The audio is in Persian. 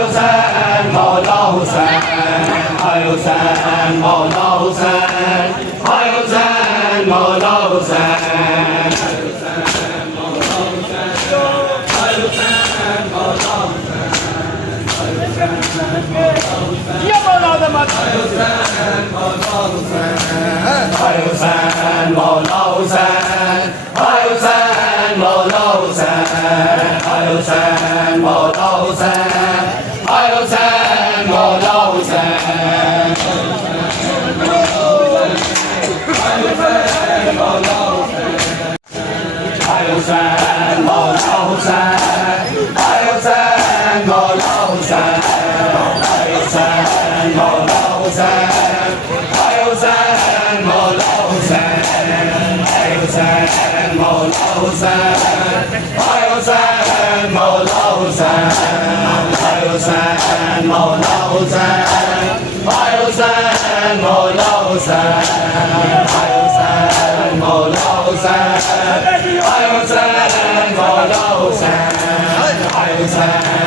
حسین مولا حسین های حسین مولا حسین های حسین مولا حسین یا مولا آدمت های حسین مولا حسین های حسین مولا حسین های حسین مولا حسین های حسین مولا حسین های حسین مولا حسین های حسین مولا حسین های حسین مولا حسین های حسین مولا حسین های حسین مولا حسین های حسین مولا حسین های حسین مولا حسین های حسین مولا حسین های حسین مولا حسین های حسین مولا حسین های حسین